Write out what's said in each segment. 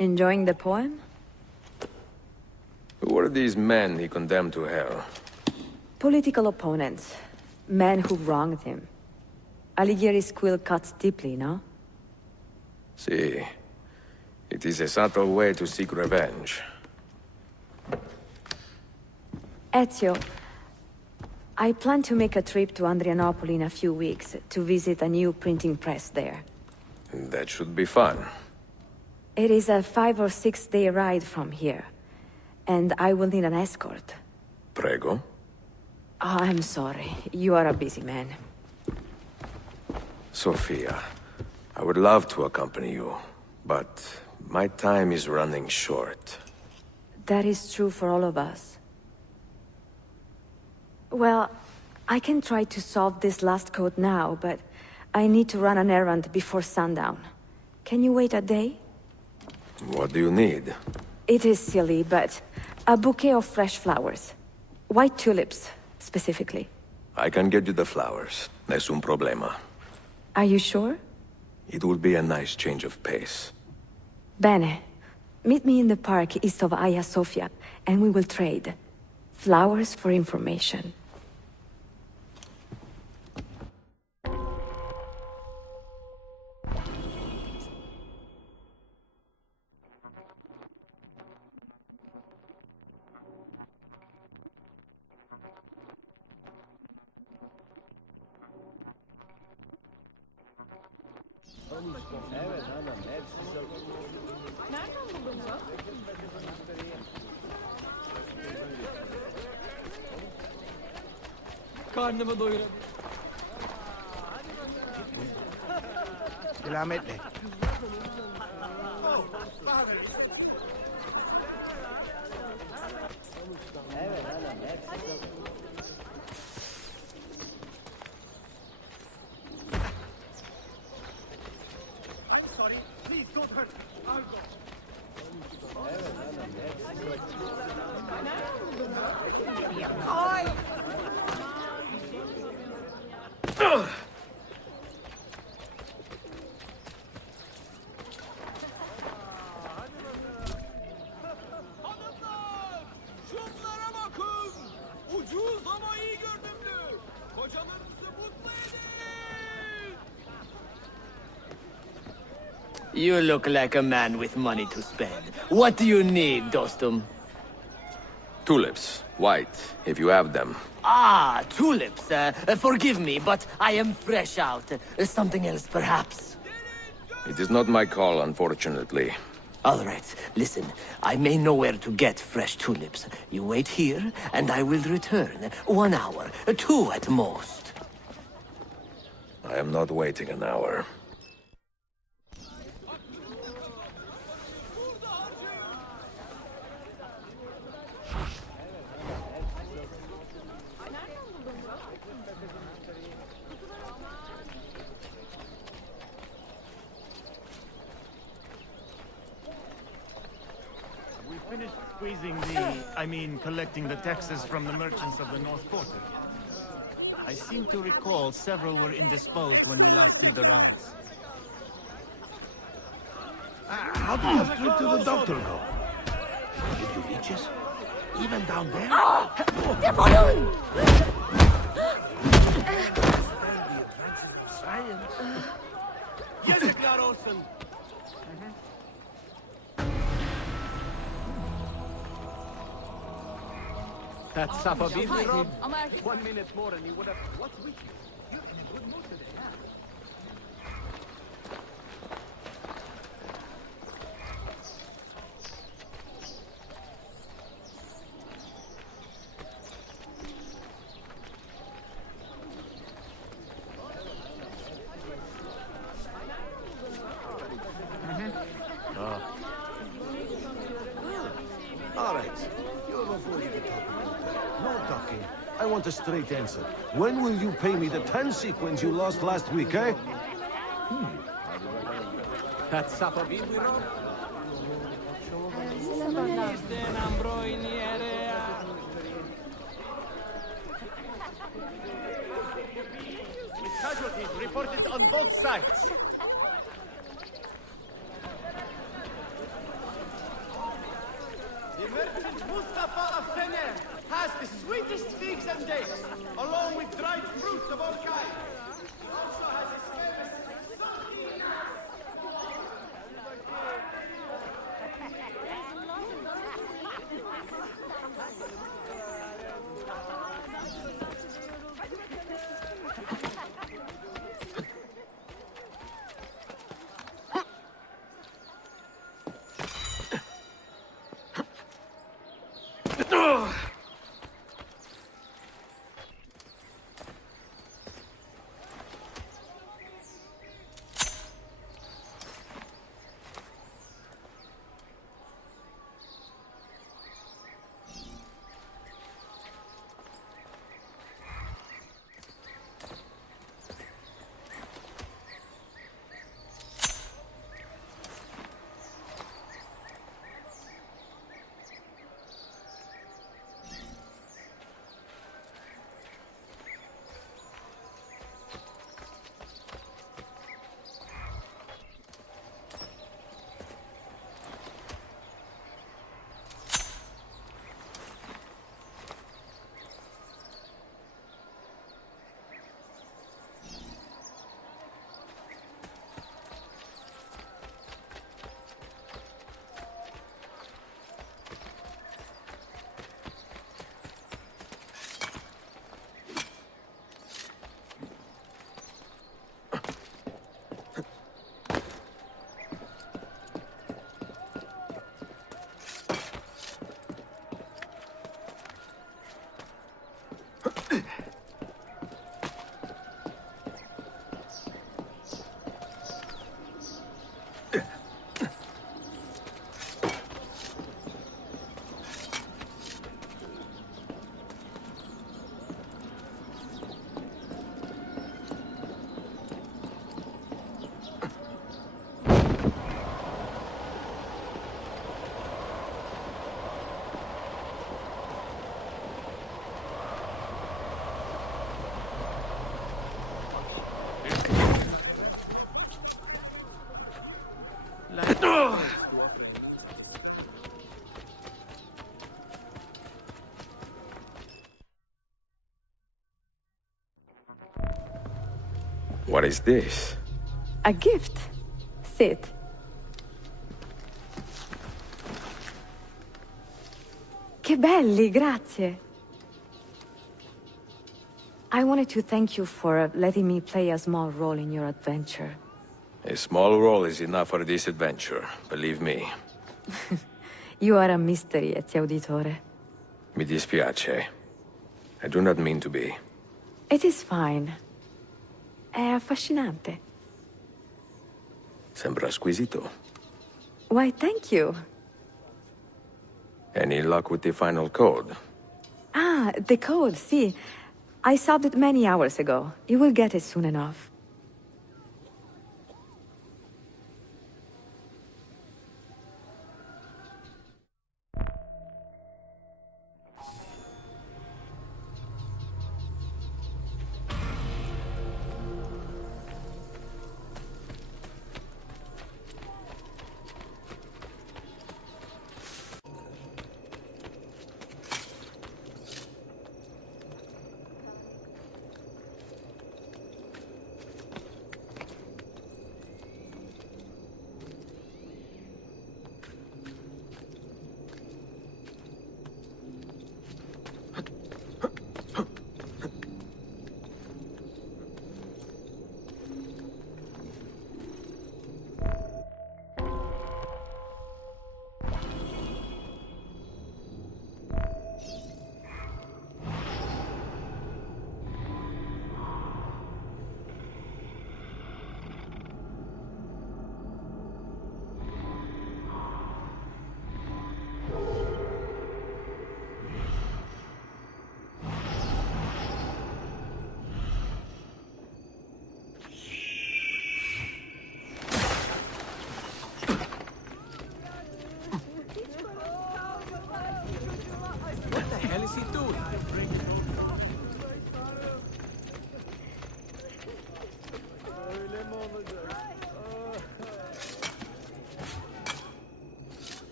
Enjoying the poem? Who are these men he condemned to hell? Political opponents. Men who wronged him. Alighieri's quill cuts deeply, no? See. It is a subtle way to seek revenge. Ezio, I plan to make a trip to Andrianople in a few weeks to visit a new printing press there. That should be fun. It is a 5 or 6 day ride from here, and I will need an escort. Prego. Oh, I'm sorry. You are a busy man. Sophia, I would love to accompany you, but my time is running short. That is true for all of us. Well, I can try to solve this last code now, but I need to run an errand before sundown. Can you wait a day? What do you need? It is silly, but a bouquet of fresh flowers. White tulips, specifically. I can get you the flowers. Nessun problema. Are you sure? It will be a nice change of pace. Bene. Meet me in the park east of Hagia Sophia, and we will trade. Flowers for information. Evet hanım, hepsi nereden buldun bu? Karnımı doyurabilirim. Selametle. Evet hanım, hepsi You look like a man with money to spend. What do you need, Dostum? Tulips. White, if you have them. Ah, tulips. Forgive me, but I am fresh out. Something else, perhaps? It is not my call, unfortunately. All right, listen. I may know where to get fresh tulips. You wait here, and I will return. 1 hour, 2 at most. I am not waiting an hour. Collecting the taxes from the merchants of the North Quarter. I seem to recall several were indisposed when we last did the rounds. How did your trip to the doctor go? Did you reach us? Even down there? Der Balloon! Science. Yazıklar olsun. That's Safavid. 1 minute more and you would have... What's with you? You're in a good mood today, huh? All right. You're avoiding the topic. No ducking. I want a straight answer. When will you pay me the 10 sequins you lost last week, eh? That's Safavid, we know. Casualties reported on both sides. Fener has the sweetest figs and dates, along with dried fruits of all kinds. Also has his famous What is this? A gift. Sit. Che belli, grazie. I wanted to thank you for letting me play a small role in your adventure. A small role is enough for this adventure, believe me. You are a mystery, Ezio Auditore. Mi dispiace. I do not mean to be. It is fine. È affascinante. Sembra squisito. Why, thank you. Any luck with the final code? Ah, the code, see. I solved it many hours ago. You will get it soon enough.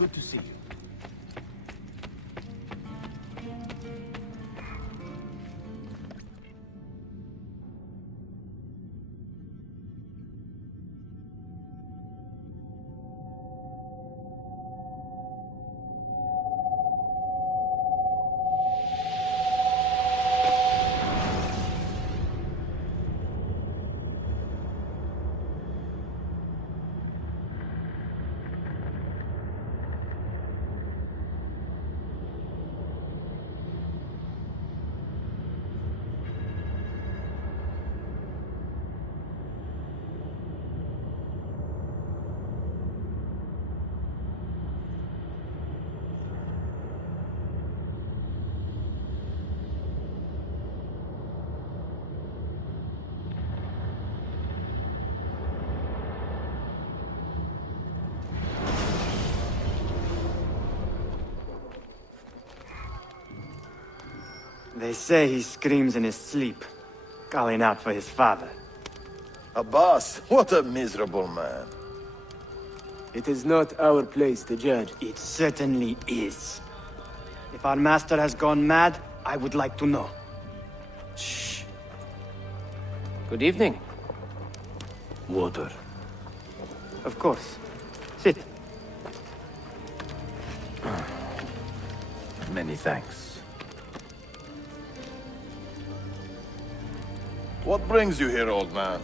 Good to see you. They say he screams in his sleep, calling out for his father. Abbas, what a miserable man. It is not our place to judge. It certainly is. If our master has gone mad, I would like to know. Shh. Good evening. Water. Of course. Sit. Many thanks. What brings you here, old man?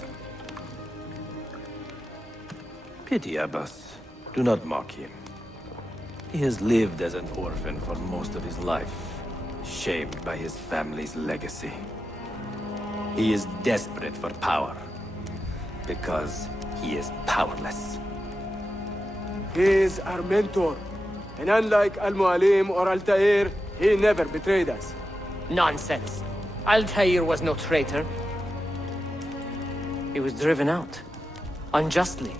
Pity Abbas. Do not mock him. He has lived as an orphan for most of his life, shamed by his family's legacy. He is desperate for power, because he is powerless. He is our mentor, and unlike Al-Mualim or Altair, he never betrayed us. Nonsense. Altair was no traitor. He was driven out. Unjustly.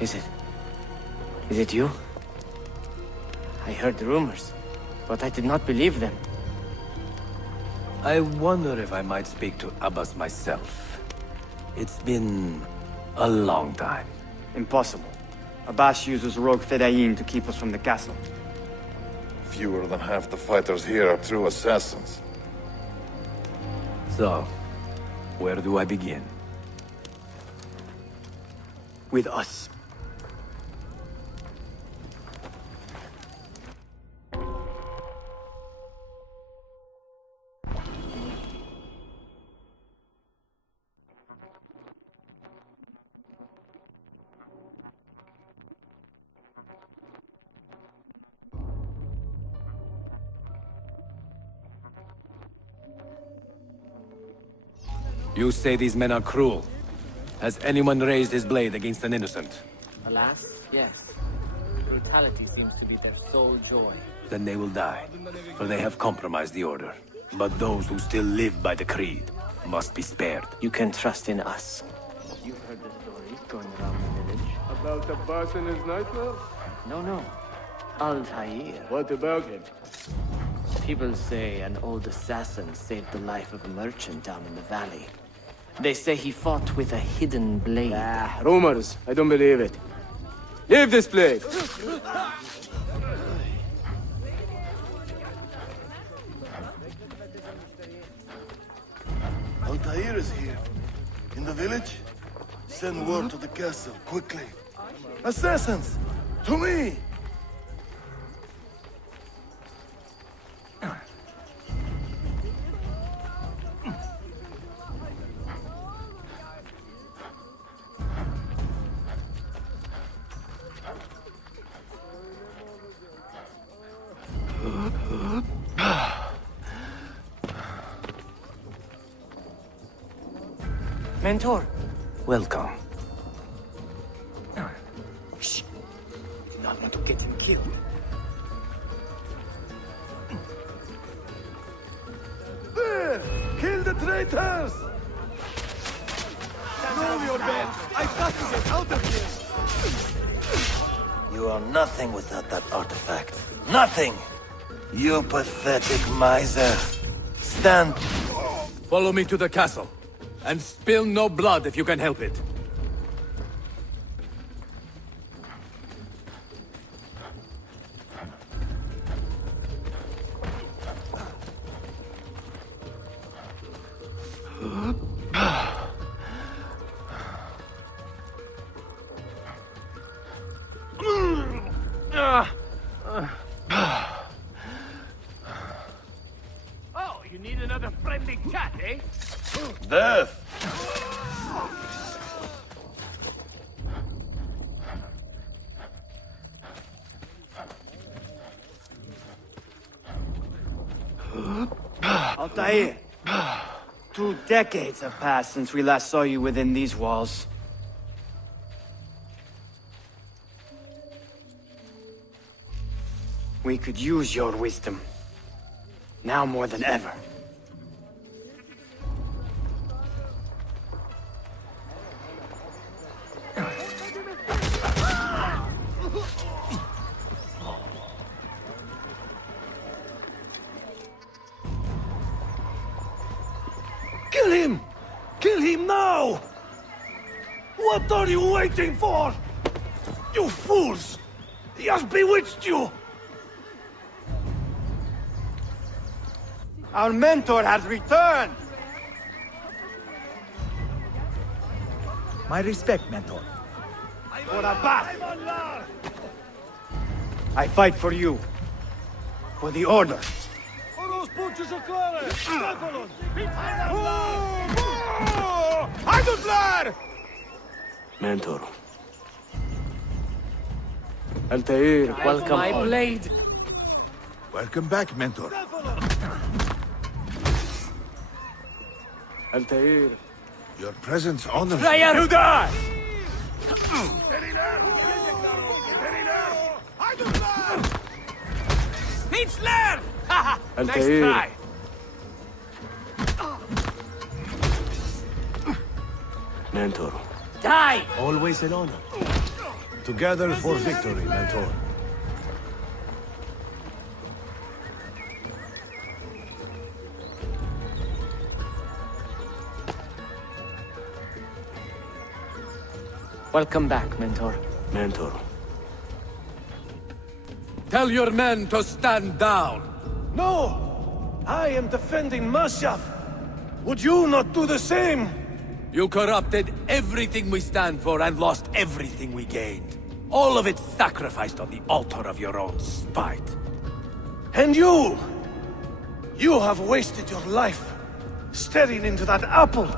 Is it you? I heard rumors, but I did not believe them. I wonder if I might speak to Abbas myself. It's been a long time. Impossible. Abbas uses rogue Fedayeen to keep us from the castle. Fewer than half the fighters here are true assassins. So, where do I begin? With us. You say these men are cruel. Has anyone raised his blade against an innocent? Alas, yes. Brutality seems to be their sole joy. Then they will die, for they have compromised the Order. But those who still live by the Creed must be spared. You can trust in us. You've heard the stories going around the village. About Abbas and his nightmare? No. Altair. What about him? People say an old assassin saved the life of a merchant down in the valley. They say he fought with a hidden blade. Rumors. I don't believe it. Leave this place! Altair is here. In the village? Send word to the castle, quickly. Assassins! To me! Mentor. Welcome. Shh. Do not want to get him killed. There! Kill the traitors! Know your men! I've got to get out of here! You are nothing without that artifact. Nothing! You pathetic miser. Stand. Follow me to the castle. And spill no blood if you can help it. death. Altair, 2 decades have passed since we last saw you within these walls. We could use your wisdom. Now more than ever. Kill him! Kill him now! What are you waiting for? You fools! He has bewitched you! Our mentor has returned! My respect, mentor. For Abbas! I fight for you. For the Order. Mentor. Altair, welcome. My blade! Welcome back, mentor. Altair. Your presence honors Prayer! me. You die! Pinchler! Haha! Nice Altair. try! Mentor. Die! Always an honor. Together for victory, mentor. Welcome back, Mentor. Mentor. Tell your men to stand down! No! I am defending Masyaf! Would you not do the same? You corrupted everything we stand for and lost everything we gained. All of it sacrificed on the altar of your own spite. And you! You have wasted your life, staring into that apple,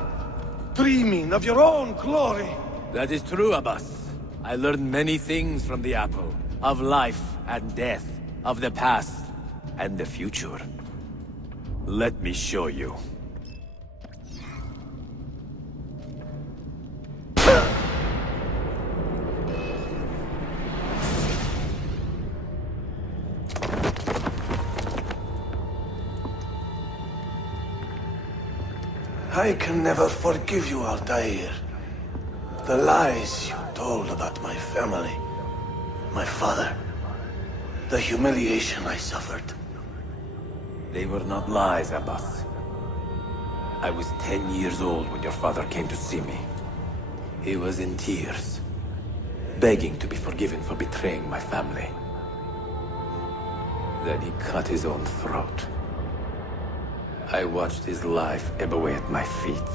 dreaming of your own glory. That is true, Abbas. I learned many things from the apple. Of life and death. Of the past and the future. Let me show you. I can never forgive you, Altair. The lies you told about my family, my father, the humiliation I suffered. They were not lies, Abbas. I was 10 years old when your father came to see me. He was in tears, begging to be forgiven for betraying my family. Then he cut his own throat. I watched his life ebb away at my feet.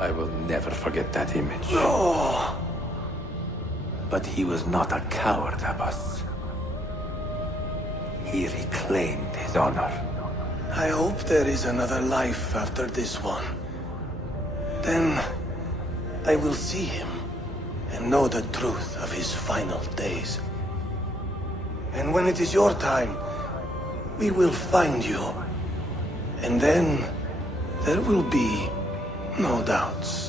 I will never forget that image. No! But he was not a coward, Abbas. He reclaimed his honor. I hope there is another life after this one. Then I will see him and know the truth of his final days. And when it is your time, we will find you. And then there will be no doubts.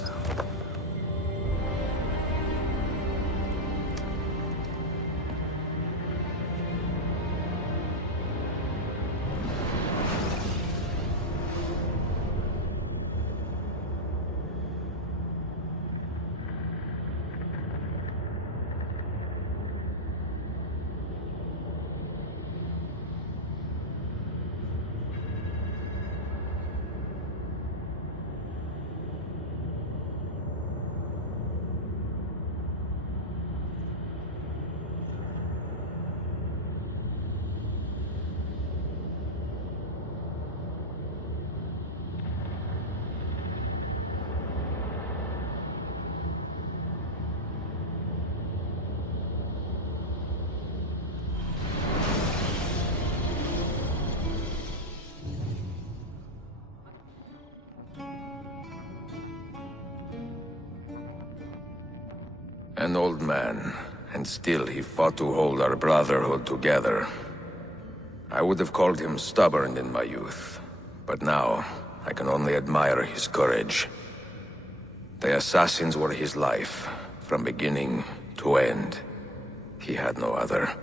An old man, and still he fought to hold our brotherhood together. I would have called him stubborn in my youth, but now I can only admire his courage. The assassins were his life, from beginning to end. He had no other.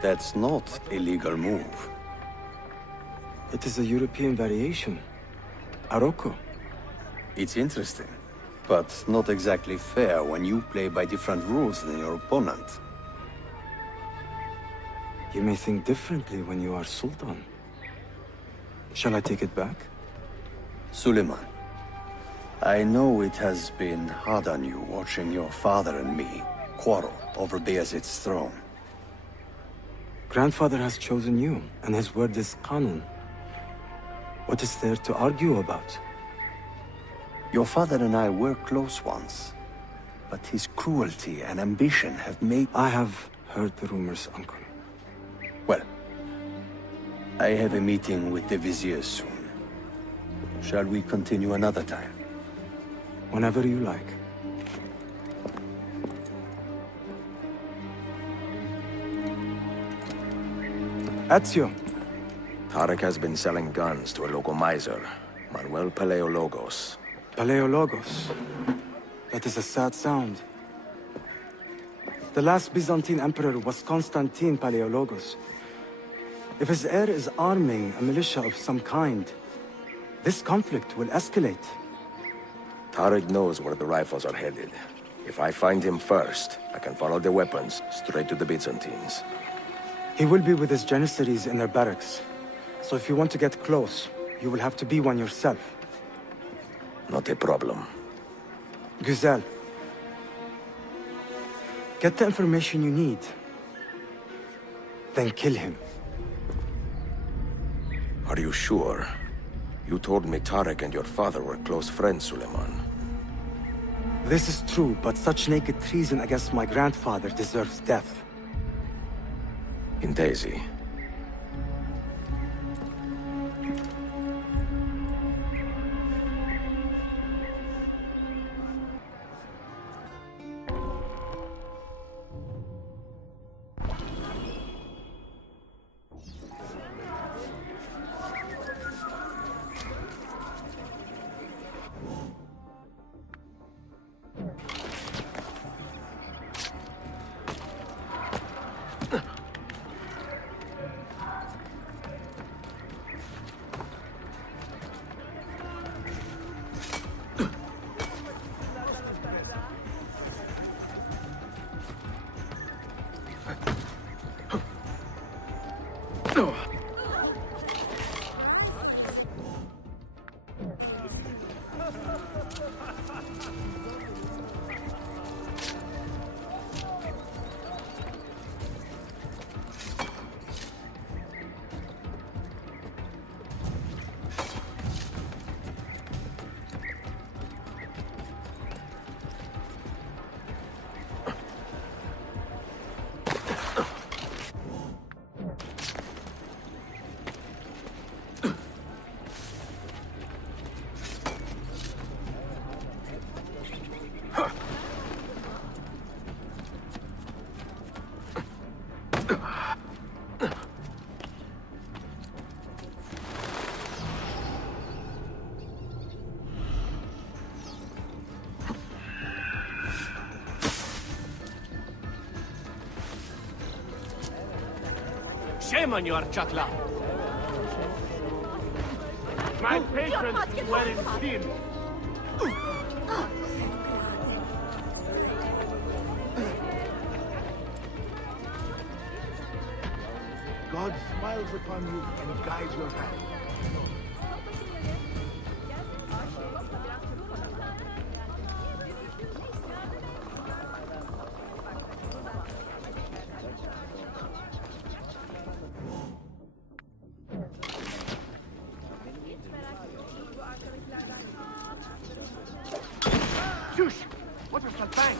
That's not a legal move. It is a European variation. Aroko. It's interesting, but not exactly fair when you play by different rules than your opponent. You may think differently when you are Sultan. Shall I take it back? Suleiman, I know it has been hard on you watching your father and me quarrel over Bayezid's throne. Grandfather has chosen you, and his word is Qanun. What is there to argue about? Your father and I were close once, but his cruelty and ambition have made... I have heard the rumors, Uncle. Well, I have a meeting with the Vizier soon. Shall we continue another time? Whenever you like. Ezio. Tarek has been selling guns to a local miser, Manuel Paleologos. Paleologos. That is a sad sound. The last Byzantine emperor was Constantine Paleologos. If his heir is arming a militia of some kind, this conflict will escalate. Tarek knows where the rifles are headed. If I find him first, I can follow the weapons straight to the Byzantines. He will be with his Janissaries in their barracks. So if you want to get close, you will have to be one yourself. Not a problem. Güzel. Get the information you need. Then kill him. Are you sure? You told me Tarek and your father were close friends, Suleiman. This is true, but such naked treason against my grandfather deserves death. In Daisy. Shame on you, Chakla! My patrons were in sin. God smiles upon you and guides your hand. Shush! What was that bang?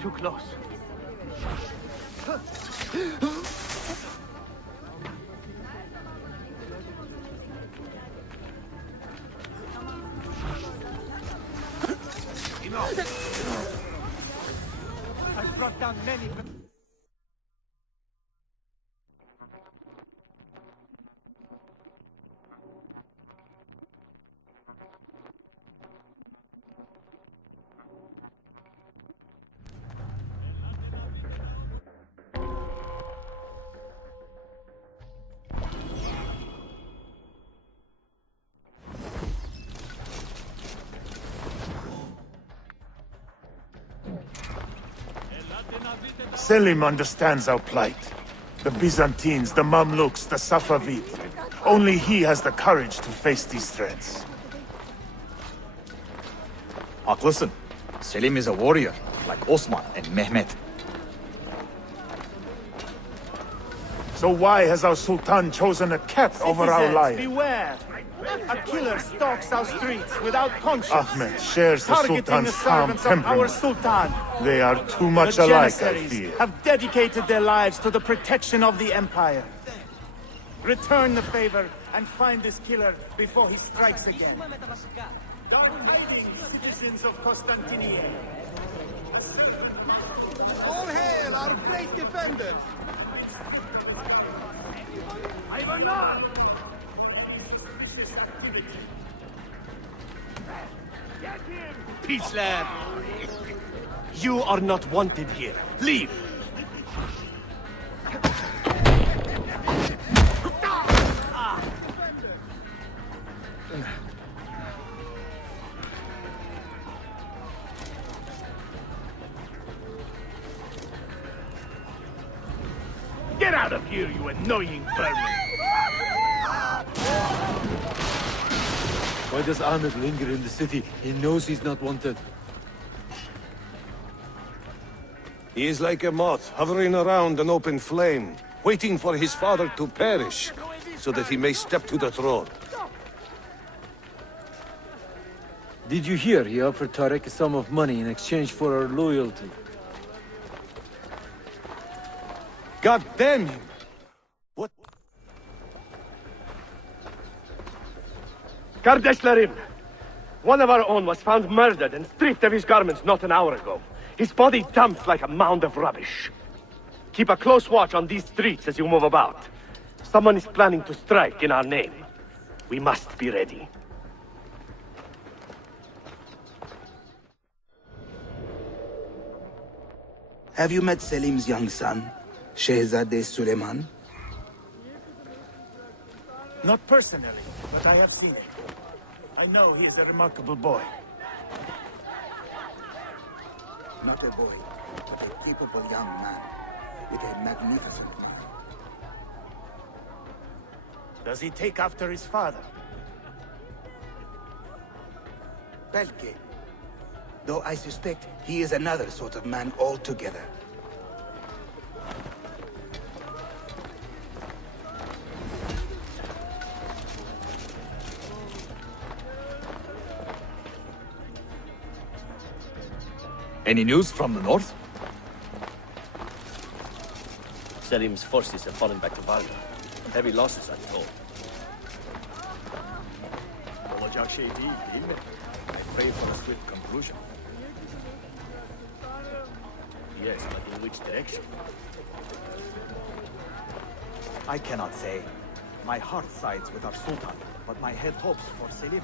Too close. I've brought down many. Selim understands our plight. The Byzantines, the Mamluks, the Safavid. Only he has the courage to face these threats. Haklısın. Selim is a warrior, like Osman and Mehmet. So why has our Sultan chosen a cat over our lion? Beware! A killer stalks our streets without conscience. Ahmed shares the targeting Sultan's the calm servants of our temperament. Sultan. They are too much The alike, I Janissaries fear. have dedicated their lives to the protection of the Empire. Return the favor and find this killer before he strikes again. Dark greetings, citizens of Constantinople. All hail our great defenders! Ivanar! Suspicious activity. Get him! Peace, lad. You are not wanted here. Leave. Get out of here, you annoying vermin! Why does Ahmed linger in the city? He knows he's not wanted. He is like a moth hovering around an open flame, waiting for his father to perish, so that he may step to the throne. Did you hear he offered Tarek a sum of money in exchange for our loyalty? God damn him! What? Kardeşlerim! One of our own was found murdered and stripped of his garments not an hour ago. His body dumped like a mound of rubbish. Keep a close watch on these streets as you move about. Someone is planning to strike in our name. We must be ready. Have you met Selim's young son, Shehzade Suleiman? Not personally, but I have seen it. I know he is a remarkable boy. Not a boy, but a capable young man with a magnificent mind. Does he take after his father? Belke. Though I suspect he is another sort of man altogether. Any news from the north? Selim's forces have fallen back to Valga. Heavy losses, I'm told. Olacak şey değil, değil mi? I pray for a swift conclusion. Yes, but in which direction? I cannot say. My heart sides with our Sultan, but my head hopes for Selim.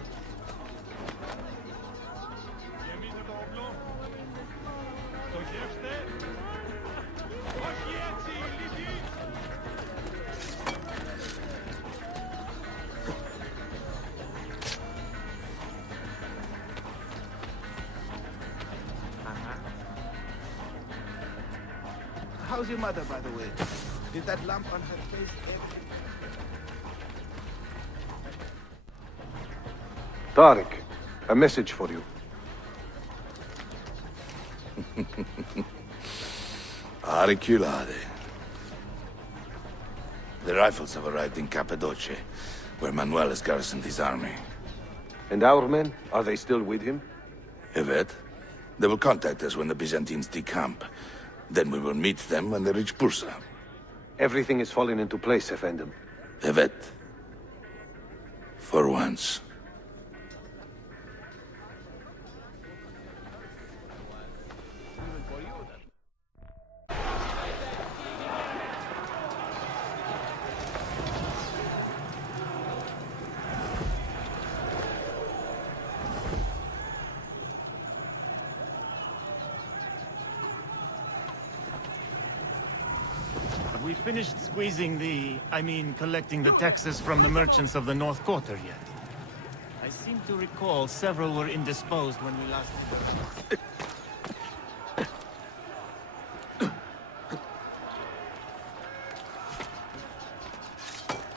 How's your mother, by the way? Did that lump on her face ever... Tarek, a message for you. Auriculade. The rifles have arrived in Cappadocia, where Manuel has garrisoned his army. And our men, are they still with him? Evet. They will contact us when the Byzantines decamp. Then we will meet them when they reach Bursa. Everything is falling into place, Effendim. Evet. For once. Have we finished squeezing collecting the taxes from the merchants of the North Quarter yet? I seem to recall several were indisposed when we last...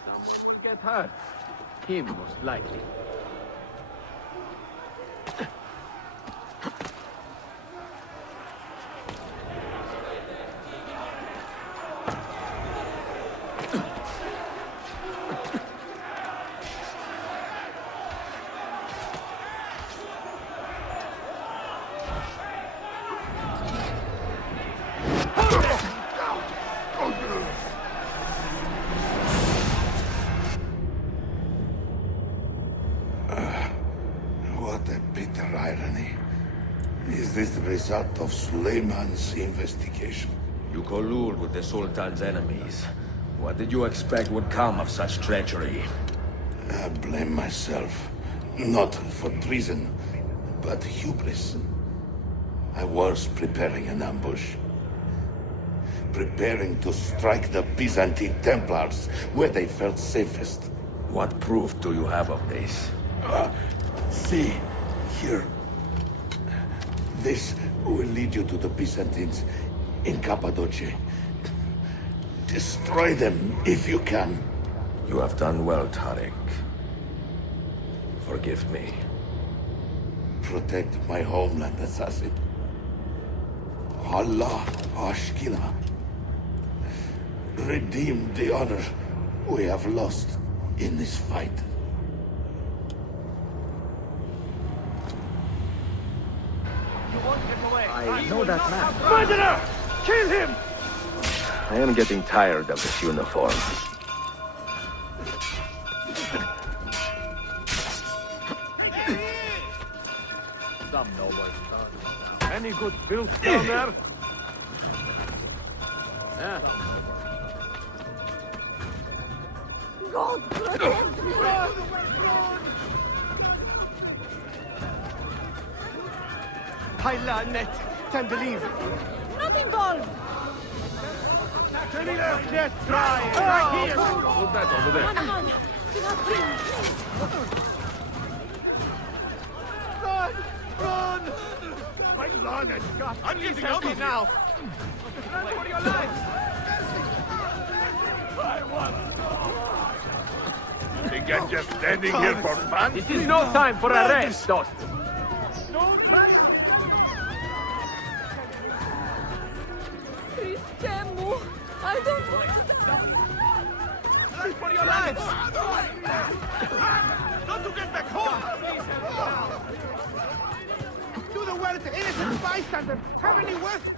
Someone get hurt. Him, most likely. What a bitter irony. Is this the result of Suleiman's investigation? You collude with the Sultan's enemies. What did you expect would come of such treachery? I blame myself. Not for treason, but hubris. I was preparing an ambush. Preparing to strike the Byzantine Templars where they felt safest. What proof do you have of this? See, here. This will lead you to the Byzantines in Cappadocia. Destroy them if you can. You have done well, Tarek. Forgive me. Protect my homeland, assassin. Allah Ashkina. Redeem the honor we have lost in this fight. I know that man. Murderer! Kill him! I am getting tired of this uniform. Some noble son. Any good built down there? Yeah. God protect me! Hayla net. Time to leave. Not involved! Let's try! Right here! Put that over there. Come on! Do not bring Run! Run! My lawn has got... I'm getting out of now! Run for your life! I want... You think I'm just standing here for fun? This is no time for a rest, Dost. Don't try... Temu! I don't want to... Run for your lives! Not to get back home! Do the work to innocent bystanders! Have any worth?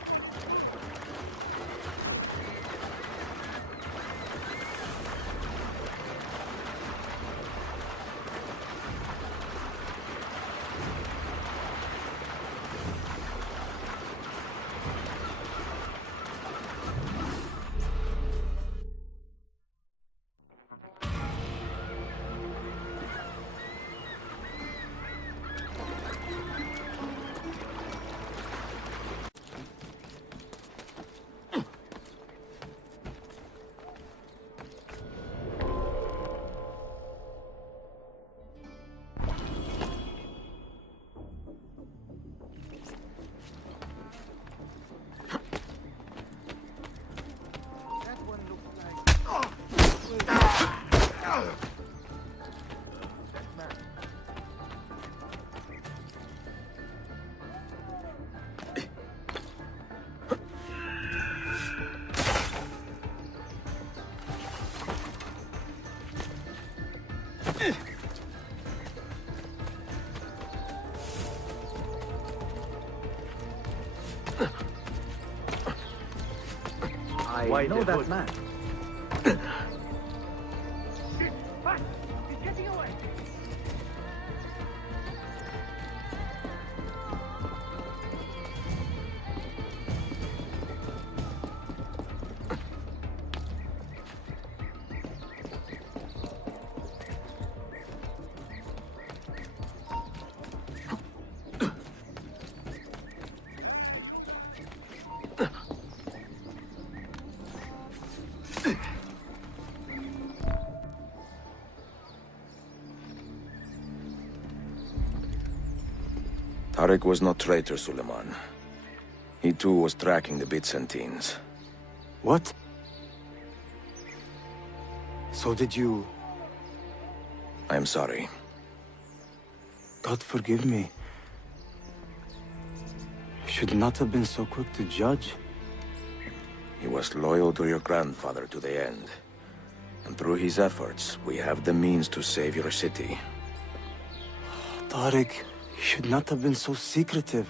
I know that man. Tarek was not traitor, Suleiman. He too was tracking the Byzantines. What? So did you... I am sorry. God forgive me. Should not have been so quick to judge. He was loyal to your grandfather to the end. And through his efforts, we have the means to save your city. Tarek, you should not have been so secretive.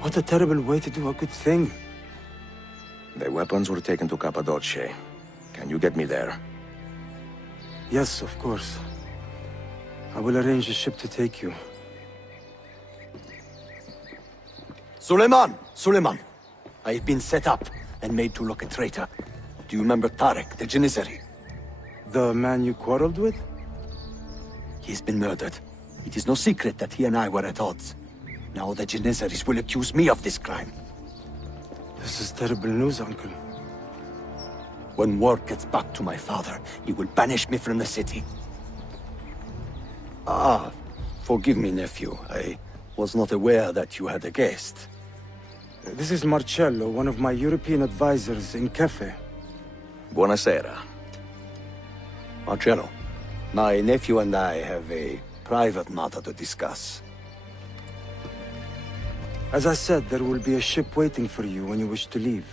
What a terrible way to do a good thing. The weapons were taken to Cappadocia. Can you get me there? Yes, of course. I will arrange a ship to take you. Suleiman! Suleiman! I have been set up and made to look a traitor. Do you remember Tarek, the Janissary? The man you quarreled with? He's been murdered. It is no secret that he and I were at odds. Now the Janissaries will accuse me of this crime. This is terrible news, Uncle. When word gets back to my father, he will banish me from the city. Ah, forgive me, nephew. I was not aware that you had a guest. This is Marcello, one of my European advisors in Cafe. Buonasera. Marcello, my nephew and I have a private matter to discuss. As I said, there will be a ship waiting for you when you wish to leave.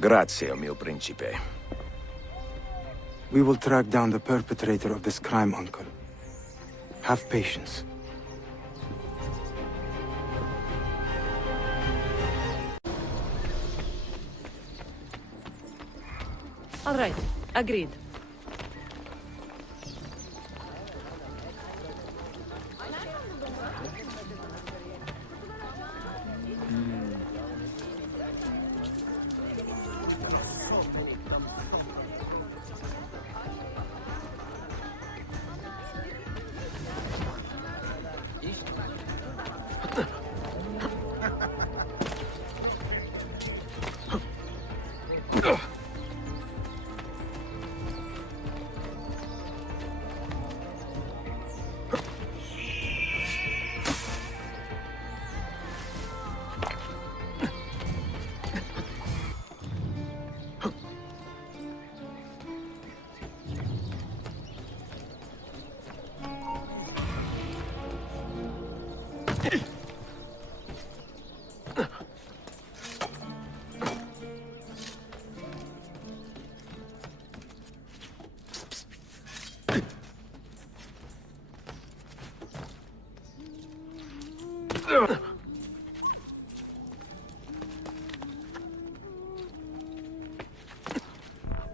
Grazie, mio principe. We will track down the perpetrator of this crime, Uncle. Have patience. All right, agreed.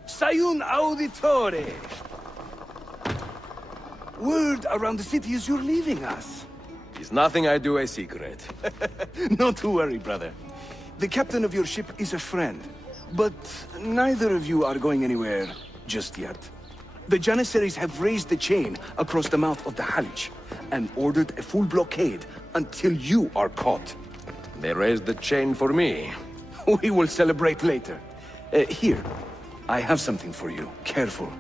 Sayun Auditore! Word around the city is you're leaving us. Is nothing I do a secret. Not to worry, brother. The captain of your ship is a friend, but neither of you are going anywhere just yet. The Janissaries have raised the chain across the mouth of the Halij and ordered a full blockade until you are caught. They raised the chain for me. We will celebrate later. Here, I have something for you. Careful.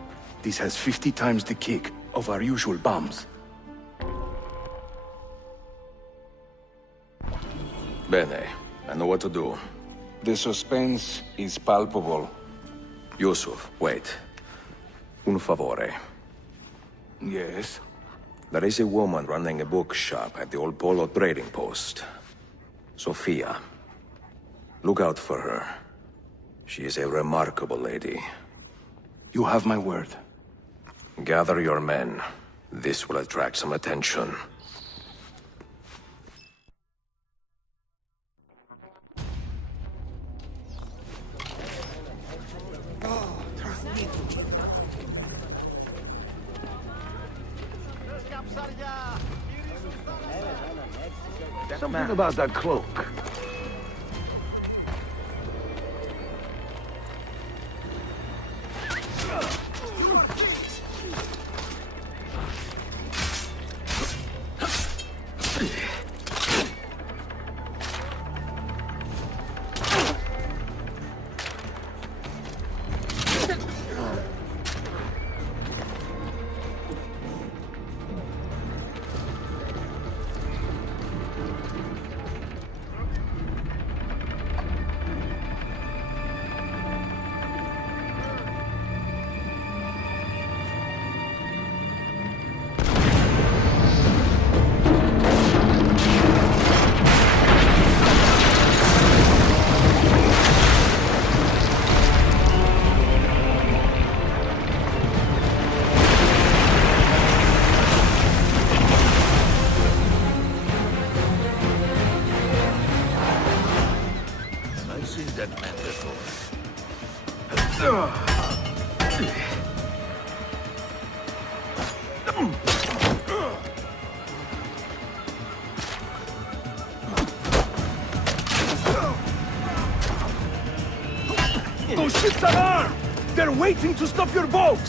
This has 50 times the kick of our usual bombs. Bene. I know what to do. The suspense is palpable. Yusuf, wait. Un favore. Yes? There is a woman running a bookshop at the old Polo trading post. Sophia. Look out for her. She is a remarkable lady. You have my word. Gather your men. This will attract some attention. Something about that cloak. Those ships are armed! They're waiting to stop your boat!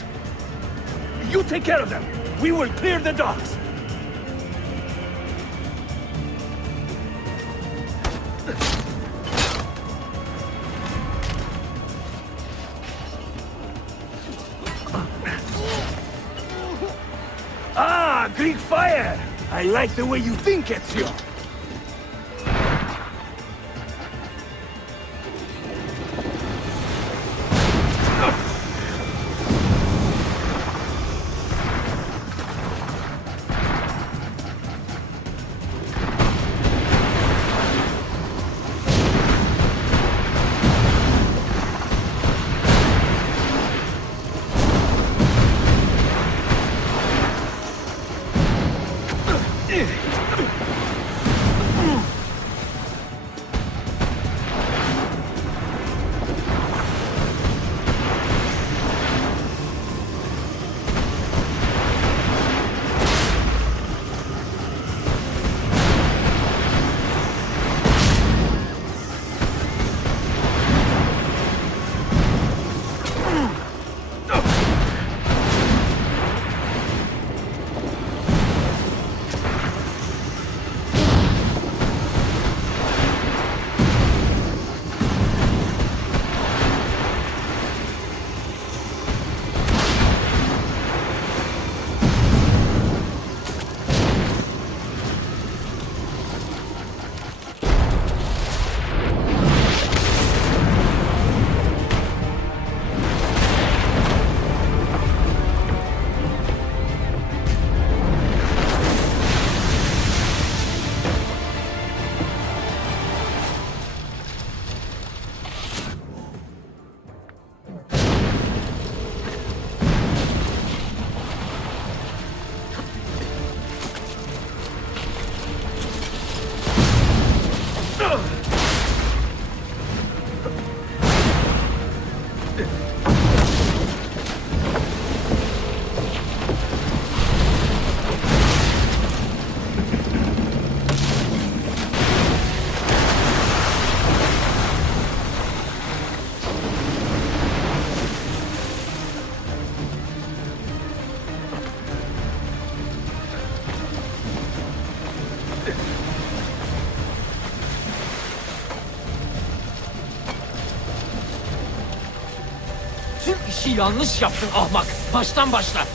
You take care of them! We will clear the docks! Ah, Greek fire! I like the way you think, Ezio! Tüm işi yanlış yaptın ahmak. Baştan başla.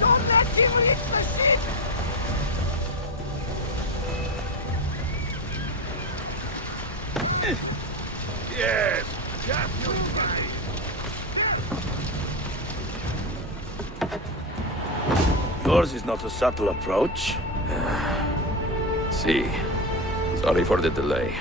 Don't let him reach the ship! Yes, Captain right. Yours is not a subtle approach. See. Sorry for the delay.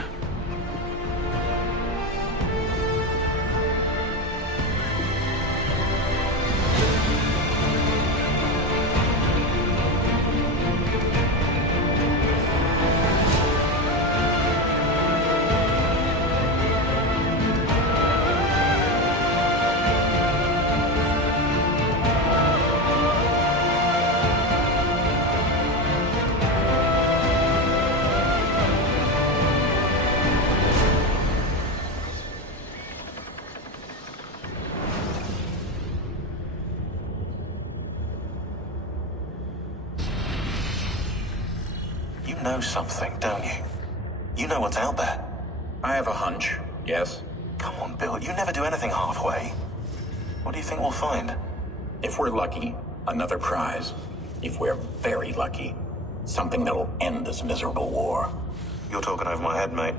You know something, don't you? You know what's out there. I have a hunch, yes. Come on, Bill, you never do anything halfway. What do you think we'll find? If we're lucky, another prize. If we're very lucky, something that'll end this miserable war. You're talking over my head, mate.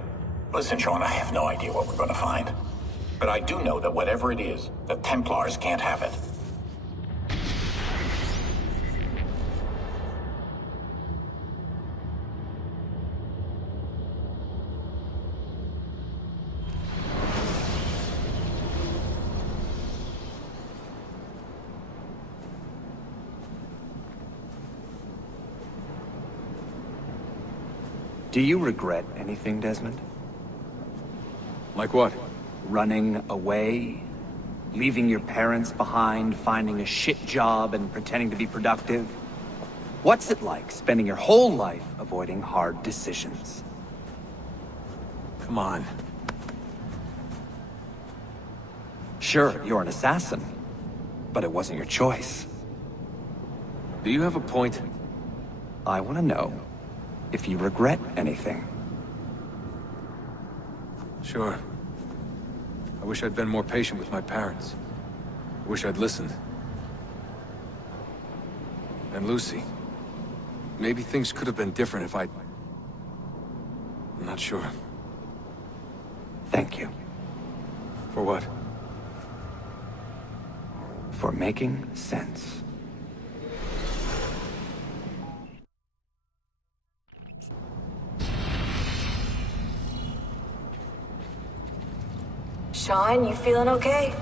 Listen, Sean, I have no idea what we're going to find. But I do know that whatever it is, the Templars can't have it. Do you regret anything, Desmond? Like what? Running away? Leaving your parents behind, finding a shit job and pretending to be productive? What's it like spending your whole life avoiding hard decisions? Come on. Sure, you're an assassin, but it wasn't your choice. Do you have a point? I want to know if you regret anything. Sure. I wish I'd been more patient with my parents. I wish I'd listened. And Lucy. Maybe things could have been different if I'd... I'm not sure. Thank you. For what? For making sense. Sean, you feeling okay?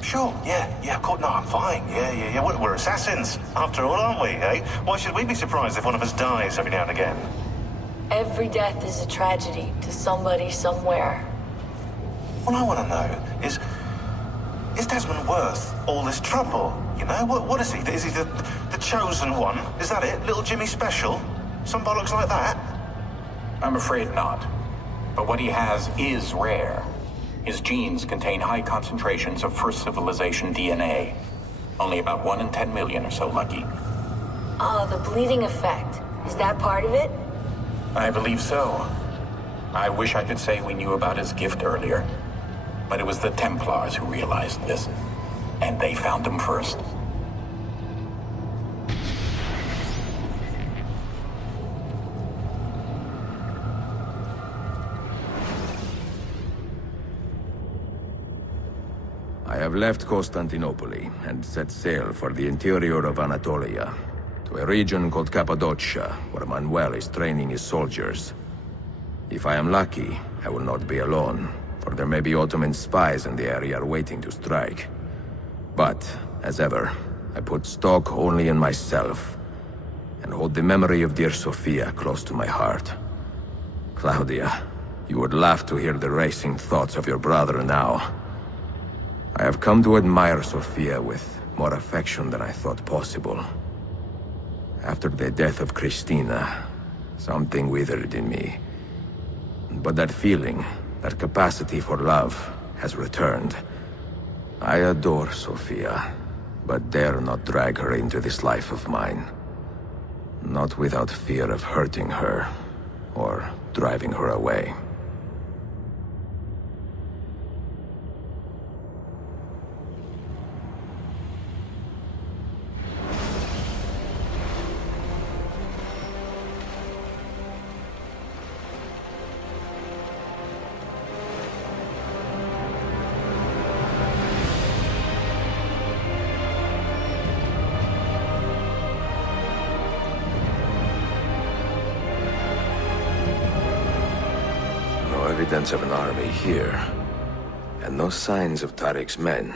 Sure, yeah, of course. No, I'm fine. Yeah. We're assassins, after all, aren't we, eh? Why should we be surprised if one of us dies every now and again? Every death is a tragedy to somebody somewhere. What I want to know is Desmond worth all this trouble? You know, what is he? Is he the chosen one? Is that it? Little Jimmy Special? Some bollocks like that? I'm afraid not. But what he has is rare. His genes contain high concentrations of first civilization DNA. Only about 1 in 10 million are so lucky. Oh, the bleeding effect. Is that part of it? I believe so. I wish I could say we knew about his gift earlier. But it was the Templars who realized this. And they found him first. I have left Constantinople and set sail for the interior of Anatolia, to a region called Cappadocia, where Manuel is training his soldiers. If I am lucky, I will not be alone, for there may be Ottoman spies in the area waiting to strike. But, as ever, I put stock only in myself, and hold the memory of dear Sophia close to my heart. Claudia, you would laugh to hear the racing thoughts of your brother now. I have come to admire Sophia with more affection than I thought possible. After the death of Christina, something withered in me. But that feeling, that capacity for love, has returned. I adore Sophia, but dare not drag her into this life of mine. Not without fear of hurting her, or driving her away. Evidence of an army here, and no signs of Tarek's men.